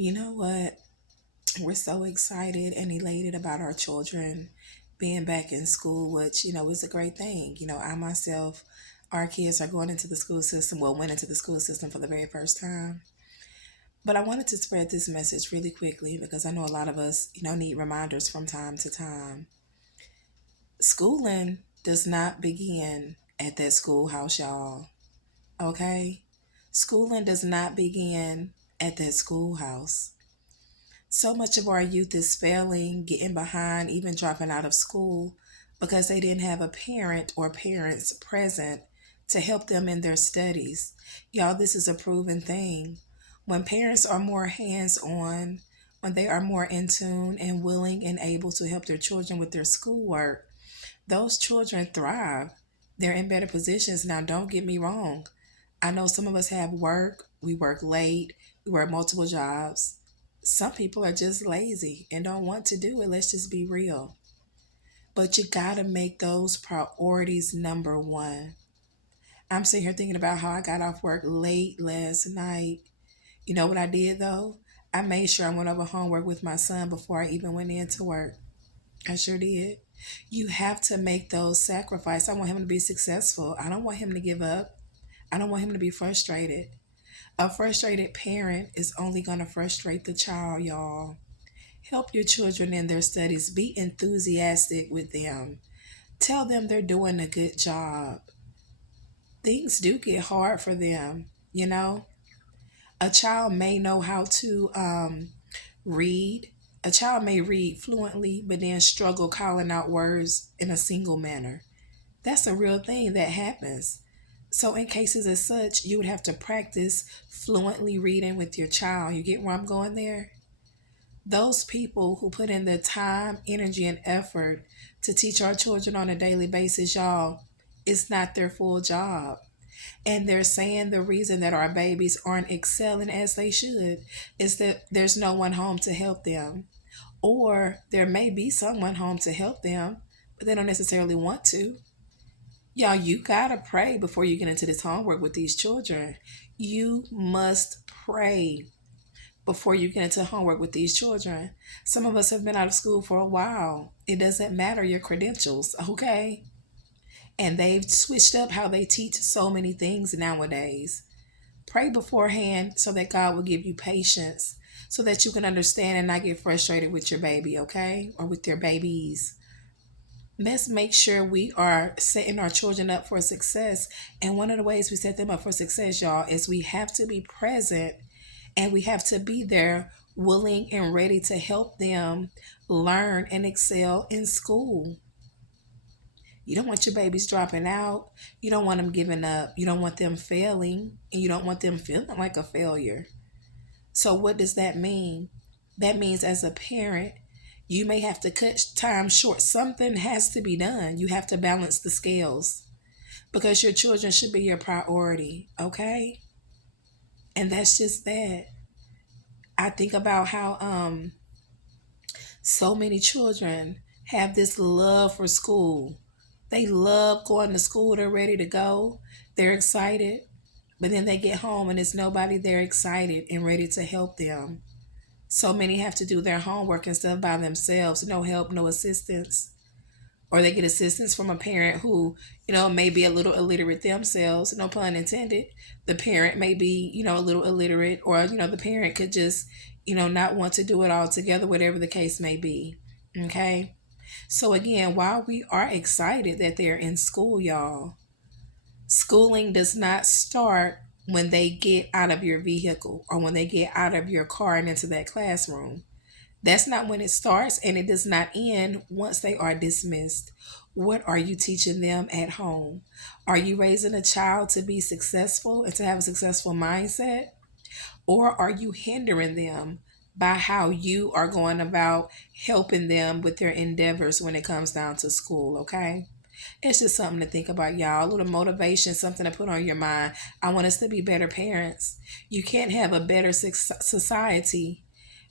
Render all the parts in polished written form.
You know what? We're so excited and elated about our children being back in school, which, is a great thing. I myself, our kids are going into the school system, well, went into the school system for the very first time. But I wanted to spread this message really quickly because I know a lot of us, need reminders from time to time. Schooling does not begin at that schoolhouse, y'all. Okay? Schooling does not begin at that schoolhouse. So much of our youth is failing, getting behind, even dropping out of school because they didn't have a parent or parents present to help them in their studies. Y'all, this is a proven thing. When parents are more hands on, when they are more in tune and willing and able to help their children with their schoolwork, those children thrive. They're in better positions. Now, don't get me wrong. I know some of us have work, we work late, we work multiple jobs. Some people are just lazy and don't want to do it. Let's just be real. But you gotta make those priorities number one. I'm sitting here thinking about how I got off work late last night. You know what I did though? I made sure I went over homework with my son before I even went into work. I sure did. You have to make those sacrifices. I want him to be successful. I don't want him to give up. I don't want him to be frustrated. A frustrated parent is only going to frustrate the child, y'all. Help your children in their studies. Be enthusiastic with them. Tell them they're doing a good job. Things do get hard for them, you know? A child may know how to read. A child may read fluently, but then struggle calling out words in a single manner. That's a real thing that happens. So, in cases as such, you would have to practice fluently reading with your child. You get where I'm going there? Those people who put in the time, energy, and effort to teach our children on a daily basis, y'all, it's not their full job. And they're saying the reason that our babies aren't excelling as they should is that there's no one home to help them. Or there may be someone home to help them, but they don't necessarily want to. Y'all, you gotta pray before you get into this homework with these children. You must pray before you get into homework with these children. Some of us have been out of school for a while. It doesn't matter your credentials, okay? And they've switched up how they teach so many things nowadays. Pray beforehand so that God will give you patience so that you can understand and not get frustrated with your baby, okay? Or with your babies. Let's make sure we are setting our children up for success. And one of the ways we set them up for success, y'all, is we have to be present and we have to be there willing and ready to help them learn and excel in school. You don't want your babies dropping out. You don't want them giving up. You don't want them failing. And you don't want them feeling like a failure. So, what does that mean? That means as a parent, you may have to cut time short. Something has to be done. You have to balance the scales because your children should be your priority, okay? And that's just that. I think about how so many children have this love for school. They love going to school. They're ready to go. They're excited. But then they get home and there's nobody there excited and ready to help them. So many have to do their homework and stuff by themselves. No help, no assistance. Or they get assistance from a parent who, may be a little illiterate themselves, no pun intended. The parent may be, a little illiterate, or, the parent could just, not want to do it all together, whatever the case may be. Okay. So again, while we are excited that they're in school, y'all, schooling does not start when they get out of your vehicle or when they get out of your car and into that classroom. That's not when it starts, and it does not end once they are dismissed. What are you teaching them at home? Are you raising a child to be successful and to have a successful mindset? Or are you hindering them by how you are going about helping them with their endeavors when it comes down to school? Okay. It's just something to think about, y'all. A little motivation, something to put on your mind. I want us to be better parents. You can't have a better society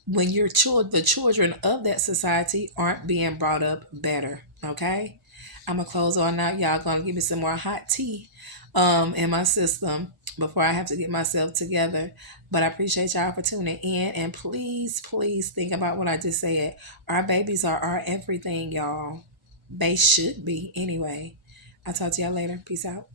when the children of that society aren't being brought up better. Okay, I'm gonna close on out. Y'all gonna give me some more hot tea in my system. before I have to get myself together. But I appreciate y'all for tuning in. And please, please think about what I just said. Our babies are our everything, y'all. They should be anyway. I'll talk to y'all later. Peace out.